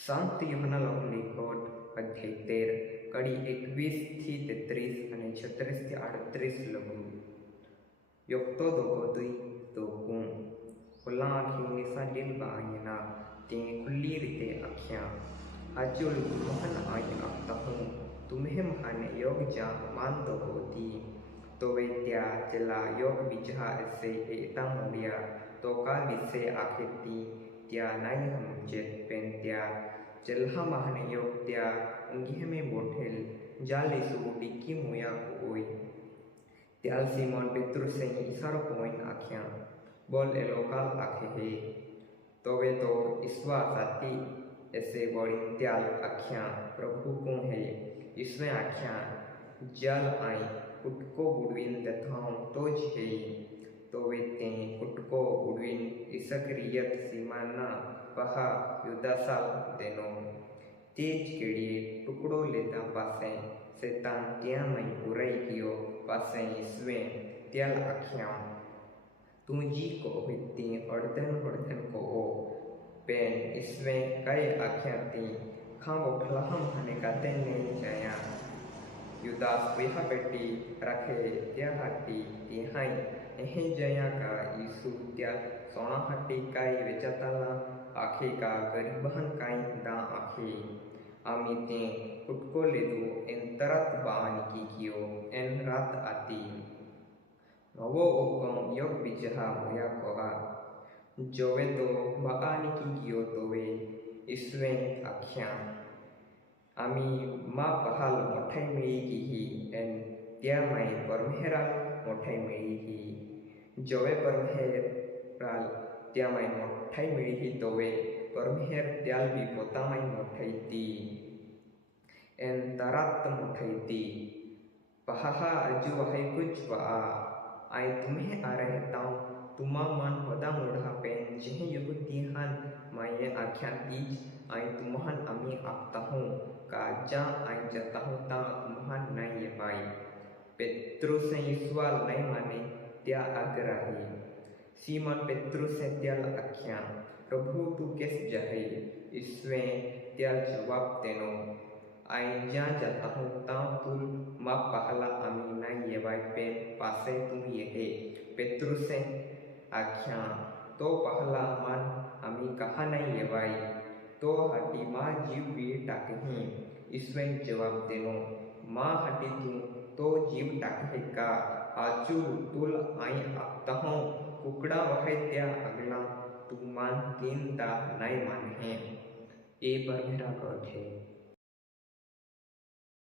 સંત યુહના કોટ અધ્યાય તેર કડી એકવીસ થી તેત્રીસ અને છત્રીસ થી આડત્રીસ લઘુ યોક્તો દોકોતુઈ દોકું ખુલ્લા આંખીની સાડીલ બાયના તે ખુલ્લી રીતે આખ્યા આજુલ મહાન આય આપતા હું તુમ્હે મહાન યોગ જા માન દો હોતી તો વે ત્યાં ચલા યોગ બીજા એસે એતા મૂલ્યા તો કાલ વિશે આખેતી त्या नायहमजेत्पेन्त्या जल्हामहनयोक्त्या त्याल सीमोन आख्या, बोल एलोकाल आखे हे। तो तो ईश्वा साती ऐसे बड़ी त्याल आख्या, प्रभु को है? इसमें आख्या, जल आई બુડવીન ઈસકરિયત સીમાના પહા યુદાસાલ તેનો તે જ કેડીએ ટુકડો લેતા પાસે શેતાન ત્યાં મય પુરાઈ ગયો પાસે ઈશ્વે ત્યાલ આખ્યા તું જી કહો તે અડધન અડધન કહો પેન ઈશ્વે કઈ આખ્યા તે ખાંગો ખલાહમ અને કાતે ને જયા Judas वह बेटी रखे त्याहाटी तिहाई एहे जया का यीशु त्या सोनाहाटी काई वेचताला आखे का गरीबहन काई दा आखे आमी ते कुटको ले दो एन तरत बान की कियो एन रात आती नवो ओकम योग बिजहा मोया कोहा जोवे तो बानी की कियो तोवे इसवें आख्यान आमी आम्ही मापहाल मोठ्याई ही एन त्या माई परमेहराल मोठ्याई ही. जवे परमेहराल त्या माई मोठ्याई ही तोवे परमेहर त्याल भी पोता माई मोठ्याई ती. एन तरात मोठ्याई ती. पहाहा अजू वहाई कुछ वा आई तुम्हें आ रहे ताऊ तुम्हा मन होदा मोढ़ा पेन जिही आख्या दीज आई तुम्हान अमी आपता हूँ का जा आई जाता हूँ ता तुम्हान नहीं ये पाई। पेत्रो से ईश्वर नहीं माने, त्या अग्रही सीमन पेत्रो से त्याल आख्या प्रभु तू किस जहे? इसमें त्याल जवाब देनो। आई जा जाता हूँ ता तुम मा पहला अमी नहीं ये पाई। पे पासे तुम ये है। पेत्रो से आख्या તો પહલા મન અમી કહા નહીં યેવાય તો હાટી માં જીવ વી ટાકહી ઈશ્વર જવાબ દેનો માં હાટી તું તો જીવ ટાકે કા આચુ તુલ આઈ આપતા હું કુકડા વહે ત્યાં અગલા તું માન તીન તા નહીં માન હે એ પર મેરા ગઢ है